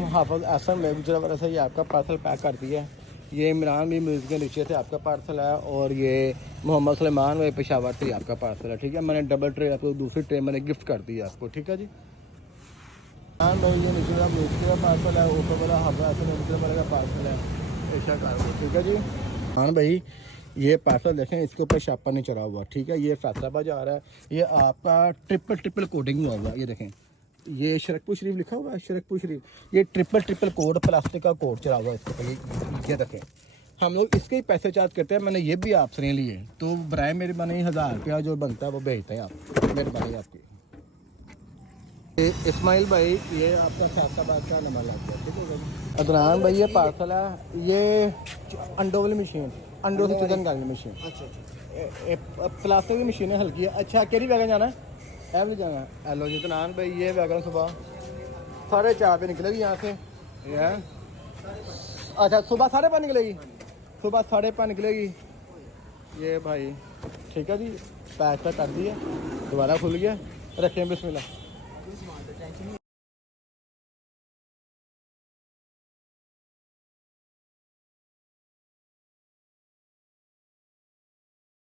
अलैकुम। हाफिज़ एहसन मैं गुजरावाला से ये आपका पार्सल पैक कर दिया है। ये इमरान भी म्यूज़िक के नीचे से आपका पार्सल है और ये मोहम्मद सलेमान व पेशावर से आपका पार्सल है। ठीक है, मैंने डबल ट्रे आपको दूसरी ट्रे मैंने गिफ्ट कर दी है आपको। ठीक है जी, हाँ भाई ये नीचे वाला म्यूज़िक का पार्सल है, ऊपर वाला हाफिज़ एहसन गुजरावाला का पार्सल है ऐसा कार्गो। ठीक है जी, हाँ भाई ये पार्सल देखें, इसके ऊपर छापा नहीं चढ़ा हुआ। ठीक है, ये फैसलाबाद जा रहा है। ये आपका ट्रिपल कोडिंग हुआ हुआ, ये देखें ये शरकपुर शरीफ लिखा हुआ है, शरकपुर शरीफ। ये ट्रिपल कोड प्लास्टिक का कोड चढ़ा हुआ है इसके ऊपर। ये देखें, हम लोग इसके ही पैसे चार्ज करते हैं। मैंने ये भी आपसे नहीं लिए, तो बराए मेरी बने 1000 रुपया जो बनता है वो भेजते हैं आप, मेहरबानी आपकी। इस्माइल भाई ये आपका फैसलाबाद का नंबर लग गया। ठीक है अदनान भाई ये पार्सल है, ये अंडों वाली मशीन, अंडों से चिकन करने मशीन। अच्छा, प्लास्टिक की मशीन है हल्की है। अच्छा केरी वैगन जाना है, एवरी जाना है। हेलो जी अदनान भाई ये वैगन सुबह 4:30 पे निकलेगी यहाँ से। अच्छा सुबह 5:30 निकलेगी, सुबह 5:30 निकलेगी ये भाई। ठीक है जी, पैक कर दिए, दोबारा खुल गया, रखें बिस्मिल्लाह।